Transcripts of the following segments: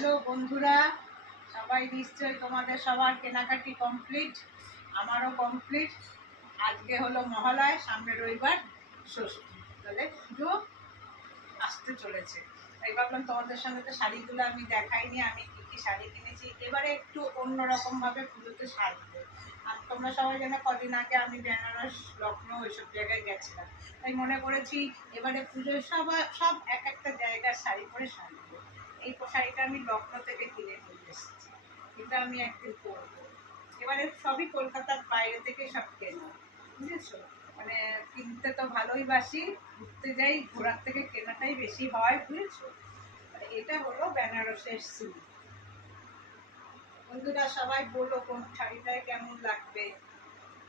Hello বন্ধুরা, সবাই নিশ্চয়ই তোমাদের সবার কেনাকাটি কমপ্লিট, আমারও কমপ্লিট। আজকে হলো মহালয়, সামনে রবিবার ষষ্ঠী, তাহলে পুজো আসতে চলেছে। তাই ভাবলাম তোমাদের সঙ্গে তো শাড়িগুলো আমি দেখাইনি, আমি কী কী শাড়ি কিনেছি। এবারে একটু অন্যরকমভাবে পুজোতে সাজবো। আর তোমরা সবাই জানো কদিন আগে আমি বেনারস, লখনৌ এইসব জায়গায় গেছিলাম, তাই মনে করেছি এবারে পুজোয় সব এক একটা জায়গার শাড়ি পরে সাজবো। এই শাড়িটা আমি লখনৌ থেকে কিনে নিয়ে এসেছি, এটা আমি একদিন পরবো। এবারে সবই কলকাতার বাইরে থেকে সব কেনা, বুঝেছো? মানে কিনতে তো ভালোই বাসি, ঘুরতে যাই, ঘোরার থেকে কেনাটাই বেশি হয়, বুঝেছো? মানে এটা হলো বেনারসের সিল্ক। বন্ধুরা সবাই বলো কোন শাড়িটায় কেমন লাগবে,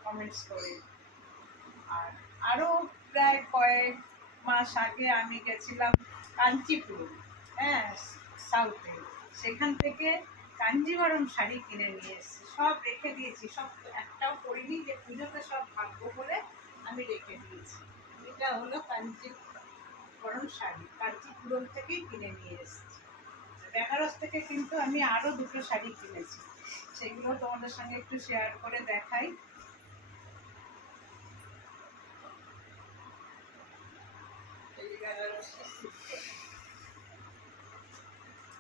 কমেন্টস করে। আর আরও প্রায় কয়েক মাস আগে আমি গেছিলাম কাঞ্চিপুরম, হ্যাঁ, সাউথে। সেখান থেকে কাঞ্জিভরম শাড়ি কিনে নিয়ে এসেছি, সব রেখে দিয়েছি, সব একটাও পরিনি, যে পুজোতে সব ভাগ্য বলে আমি রেখে দিয়েছি। এটা হলো কাঞ্জিভরম শাড়ি, কাঞ্চিপুরম থেকেই কিনে নিয়ে এসেছি। বেনারস থেকে কিন্তু আমি আরও দুটো শাড়ি কিনেছি, সেগুলো তোমাদের সঙ্গে একটু শেয়ার করে দেখাই।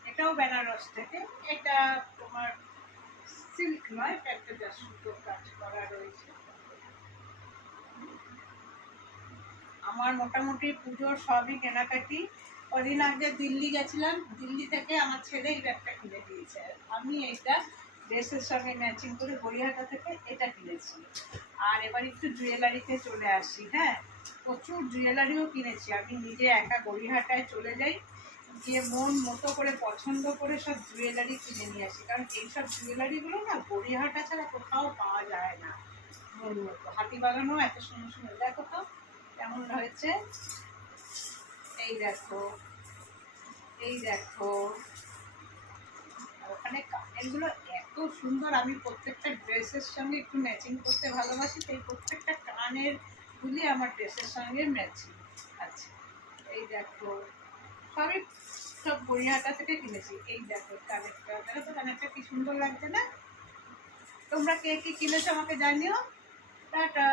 এটাও বেনারস থেকে, এটা তোমার সিল্ক নয়, একটা যা সুতো কাজ করা রয়েছে। আমার মোটামুটি পুজোর সবই কেনাকাটি। কদিন আগে দিল্লি গেছিলাম, দিল্লি থেকে আমার ছেলে এই ব্যাগটা কিনে দিয়েছে। আমি এইটা ড্রেসের সঙ্গে ম্যাচিং করে গড়িয়াহাটা থেকে এটা কিনেছি। আর এবার একটু জুয়েলারিতে চলে আসি। হ্যাঁ, প্রচুর জুয়েলারিও কিনেছি। আমি নিজে একা গড়িয়াহাটায় চলে যাই, গিয়ে মন মতো করে পছন্দ করে সব জুয়েলারি কিনে নিয়ে আসি, কারণ এইসব জুয়েলারিগুলো না গড়িয়াহাটা ছাড়া কোথাও পাওয়া যায় না। মন মতো হাতিবাগানও এত সুন্দর সুন্দর, দেখো তো কেমন হয়েছে। এই দেখো, এই দেখো, ওখানে কানেরগুলো এত সুন্দর। আমি প্রত্যেকটা ড্রেসের সঙ্গে একটু ম্যাচিং করতে ভালোবাসি, তাই প্রত্যেকটা কানের গুলি আমার ড্রেসের সঙ্গে ম্যাচিং আছে। এই দেখো, সবই সব গড়িয়াহাটা থেকে কিনেছি। এই দেখো কানেরটা, দেখো তো কানেরটা কি সুন্দর লাগছে না? তোমরা কে কি কিনেছো আমাকে জানিও। টাটা।